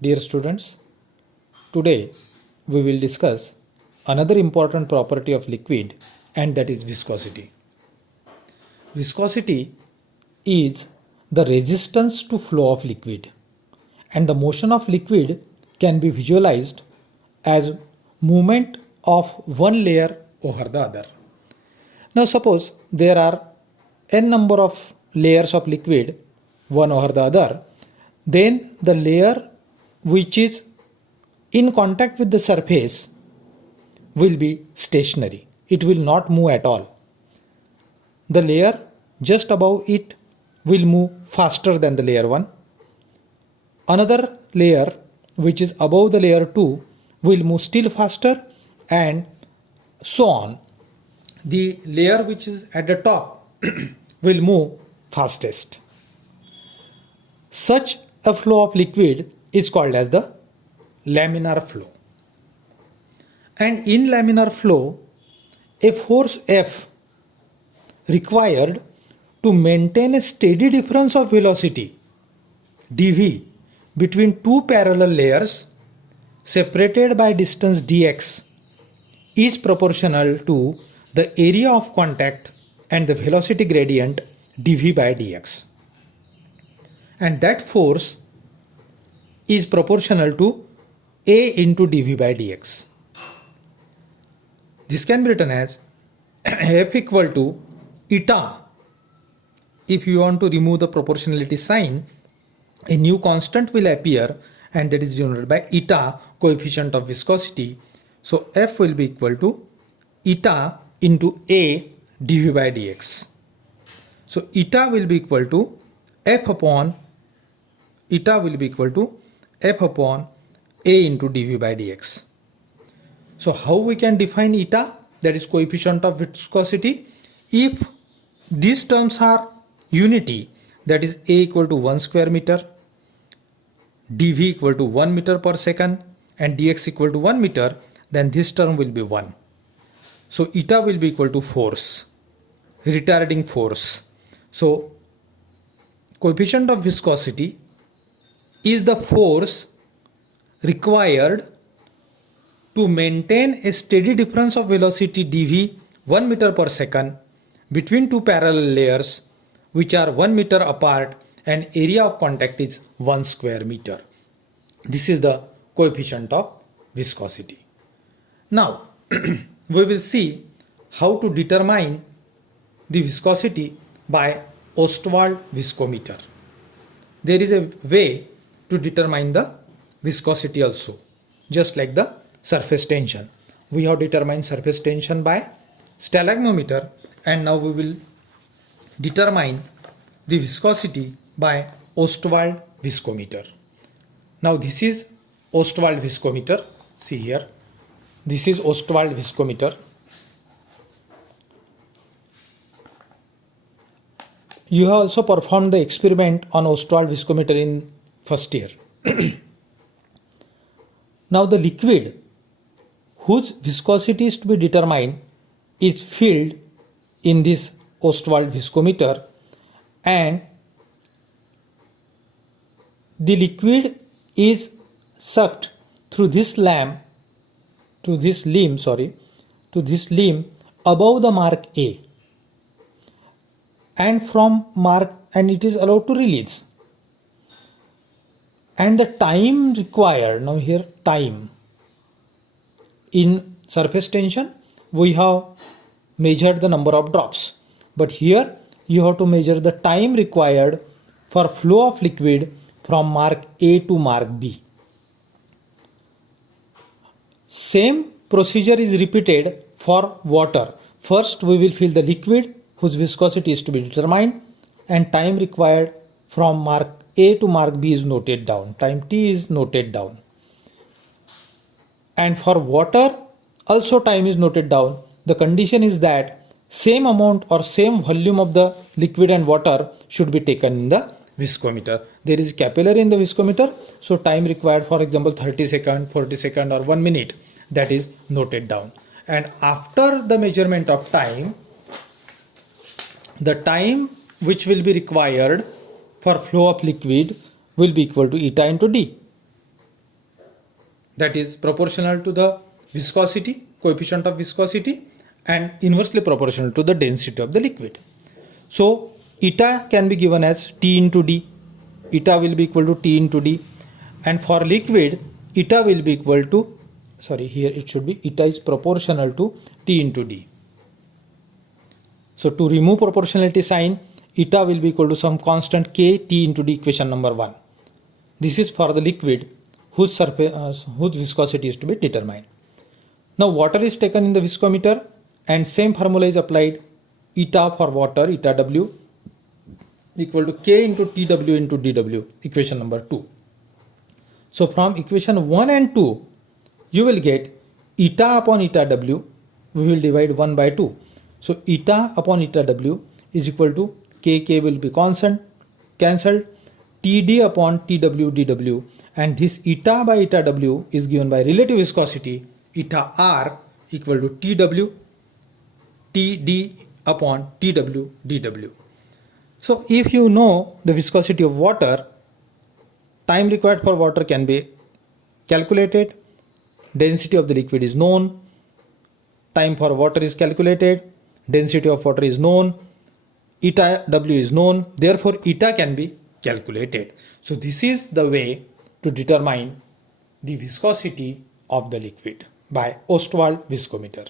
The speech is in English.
Dear students, today we will discuss another important property of liquid, and that is viscosity. Viscosity is the resistance to flow of liquid, and the motion of liquid can be visualized as movement of one layer over the other. Now suppose there are n number of layers of liquid one over the other, then the layer which is in contact with the surface will be stationary. It will not move at all. The layer just above it will move faster than the layer 1. Another layer which is above the layer 2 will move still faster, and so on. The layer which is at the top will move fastest. Such a flow of liquid is called as the laminar flow. And in laminar flow, a force F required to maintain a steady difference of velocity dV between two parallel layers separated by distance dx is proportional to the area of contact and the velocity gradient dV by dx. And that force is proportional to A into dV by dx. This can be written as F equal to eta. If you want to remove the proportionality sign, a new constant will appear, and that is denoted by eta, coefficient of viscosity. So F will be equal to eta into A dV by dx. So eta will be equal to F upon A into dV by dx. So how we can define eta, that is coefficient of viscosity? If these terms are unity, that is A equal to 1 square meter, dV equal to 1 meter per second, and dx equal to 1 meter, then this term will be 1. So eta will be equal to force, retarding force. So coefficient of viscosity is the force required to maintain a steady difference of velocity dV 1 meter per second between two parallel layers which are 1 meter apart, and area of contact is 1 square meter. This is the coefficient of viscosity. Now we will see how to determine the viscosity by Ostwald viscometer. There is a way to determine the viscosity also, just like the surface tension. We have determined surface tension by stalagmometer, and now we will determine the viscosity by Ostwald viscometer. Now this is Ostwald viscometer. See here, this is Ostwald viscometer. You have also performed the experiment on Ostwald viscometer in first year. Now the liquid whose viscosity is to be determined is filled in this Ostwald viscometer, and the liquid is sucked through this limb above the mark A, and from mark, and it is allowed to release. And the time required, now here time, in surface tension we have measured the number of drops, but here you have to measure the time required for flow of liquid from mark A to mark B. Same procedure is repeated for water. First we will fill the liquid whose viscosity is to be determined, and time required from mark A to mark B is noted down. Time t is noted down. And for water also time is noted down. The condition is that same amount or same volume of the liquid and water should be taken in the viscometer. There is capillary in the viscometer, so time required, for example 30 seconds, 40 seconds or 1 minute, that is noted down. And after the measurement of time, the time which will be required for flow of liquid will be equal to eta into d. that is proportional to the viscosity, coefficient of viscosity, and inversely proportional to the density of the liquid. So eta can be given as T into D. Eta will be equal to T into D, and for liquid eta will be equal to, here it should be eta is proportional to T into D. So to remove proportionality sign, eta will be equal to some constant K T into D, equation number 1. This is for the liquid whose surface whose viscosity is to be determined. Now water is taken in the viscometer and same formula is applied. Eta for water, eta W equal to K into TW into dW, equation number 2. So from equation 1 and 2, you will get eta upon eta W, we will divide 1 by 2. So eta upon eta W is equal to K will be constant, cancelled, TD upon TW dW, and this eta by eta W is given by relative viscosity, eta R equal to TW TD upon TW dW. So if you know the viscosity of water, time required for water can be calculated, density of the liquid is known, time for water is calculated, density of water is known, eta W is known, therefore eta can be calculated. So this is the way to determine the viscosity of the liquid by Ostwald viscometer.